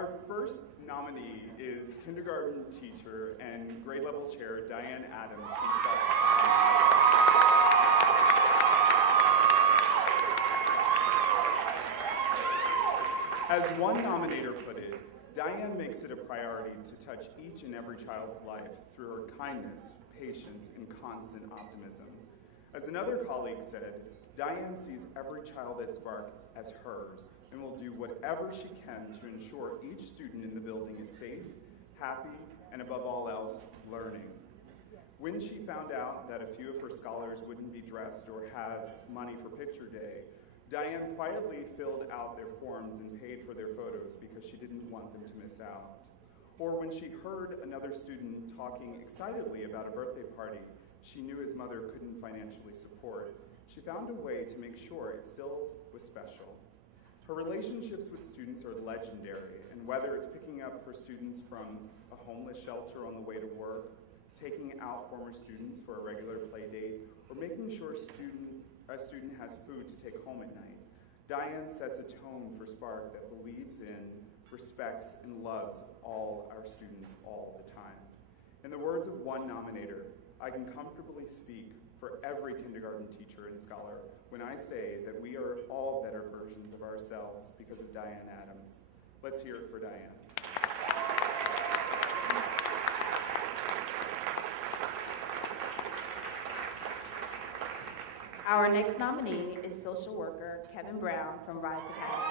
Our first nominee is kindergarten teacher and grade level chair Diane Adams from Scotland. As one nominator put it, Diane makes it a priority to touch each and every child's life through her kindness, patience, and constant optimism. As another colleague said, Diane sees every child at Spark as hers and will do whatever she can to ensure each student in the building is safe, happy, and above all else, learning. When she found out that a few of her scholars wouldn't be dressed or have money for picture day, Diane quietly filled out their forms and paid for their photos because she didn't want them to miss out. Or when she heard another student talking excitedly about a birthday party she knew his mother couldn't financially support, she found a way to make sure it still was special. Her relationships with students are legendary, and whether it's picking up her students from a homeless shelter on the way to work, taking out former students for a regular play date, or making sure a student has food to take home at night, Diane sets a tone for Spark that believes in, respects, and loves all our students all the time. In the words of one nominator, I can comfortably speak for every kindergarten teacher and scholar when I say that we are all better versions of ourselves because of Diane Adams. Let's hear it for Diane. Our next nominee is social worker Kevin Brown from Rise Academy.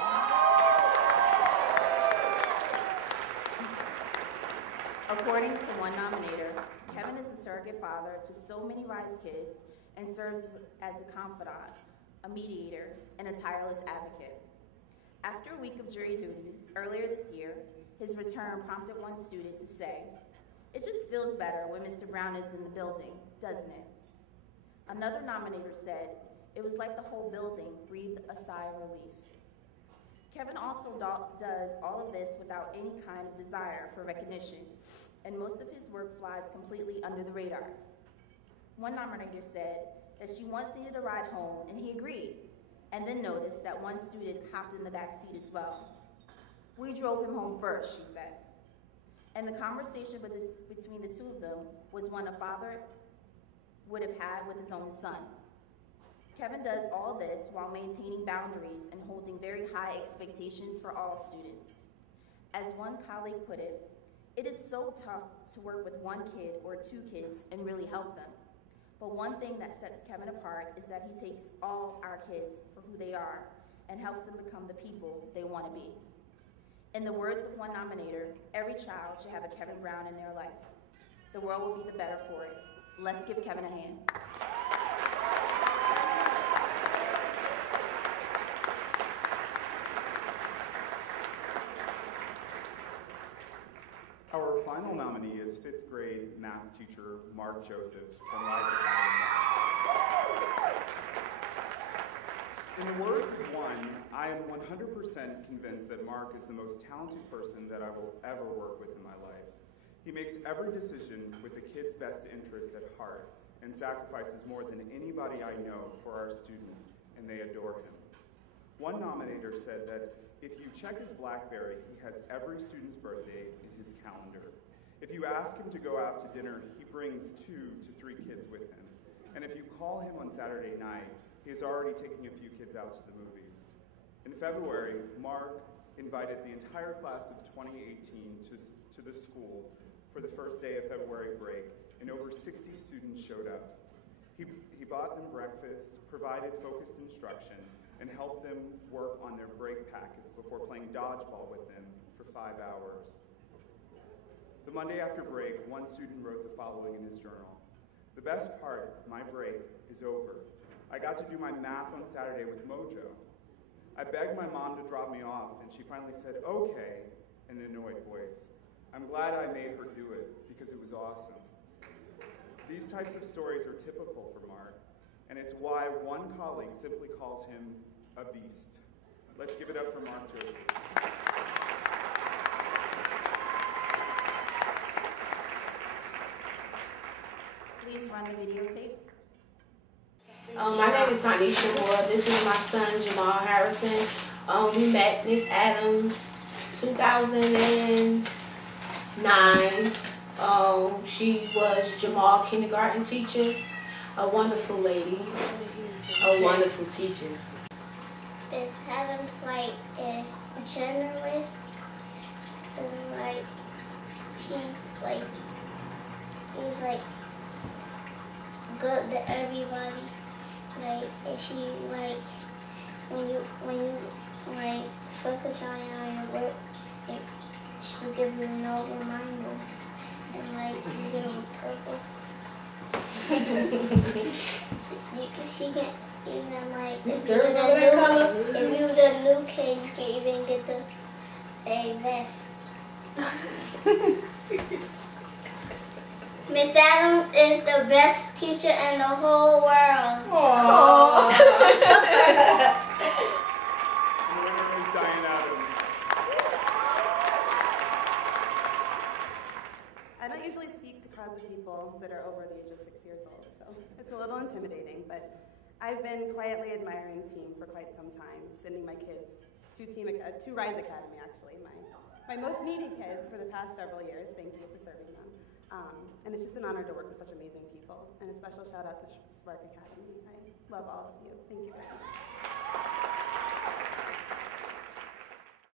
According to one nominator, Kevin is a surrogate father to so many Rise kids and serves as a confidant, a mediator, and a tireless advocate. After a week of jury duty earlier this year, his return prompted one student to say, "It just feels better when Mr. Brown is in the building, doesn't it?" Another nominator said, "It was like the whole building breathed a sigh of relief." Kevin also does all of this without any kind of desire for recognition, and most of his work flies completely under the radar. One nominator said that she once needed a ride home, and he agreed, and then noticed that one student hopped in the back seat as well. "We drove him home first," she said. And the conversation between the two of them was one a father would have had with his own son. Kevin does all this while maintaining boundaries and holding very high expectations for all students. As one colleague put it, "It is so tough to work with one kid or two kids and really help them. But one thing that sets Kevin apart is that he takes all our kids for who they are and helps them become the people they want to be." In the words of one nominator, every child should have a Kevin Brown in their life. The world will be the better for it. Let's give Kevin a hand. Our final nominee is 5th grade math teacher Mark Joseph from Rise Academy. In the words of one, I am 100% convinced that Mark is the most talented person that I will ever work with in my life. He makes every decision with the kids' best interest at heart and sacrifices more than anybody I know for our students, and they adore him. One nominator said that if you check his BlackBerry, he has every student's birthday in his calendar. If you ask him to go out to dinner, he brings 2 to 3 kids with him. And if you call him on Saturday night, he is already taking a few kids out to the movies. In February, Mark invited the entire class of 2018 to the school for the first day of February break, and over 60 students showed up. He bought them breakfast, provided focused instruction, and helped them work on their break packets before playing dodgeball with them for 5 hours. The Monday after break, one student wrote the following in his journal: "The best part, my break, is over. I got to do my math on Saturday with Mojo. I begged my mom to drop me off, and she finally said, 'Okay,' in an annoyed voice. I'm glad I made her do it because it was awesome." These types of stories are typical for Mark, and it's why one colleague simply calls him a beast. Let's give it up for Mark Joseph. Please run the videotape. My name is Tanisha Moore. This is my son, Jamal Harrison. We met Miss Adams 2009. She was Jamal kindergarten teacher, a wonderful lady, a wonderful teacher. Miss Adams is generous and she's good to everybody. And she when you focus on your work, she'll give you no reminders and you get them purple. She can even if you're the new kid, you can even get the vest. Miss Adams is the best teacher in the whole world. Aww. And the winner is Diane Adams. I don't usually speak to crowds of people that are over the age of 6 years old, so it's a little intimidating, but I've been quietly admiring TEAM for quite some time, sending my kids to Rise Academy, actually, my most needy kids for the past several years. Thank you for serving them. And it's just an honor to work with such amazing people. And a special shout out to Spark Academy. I love all of you. Thank you very much.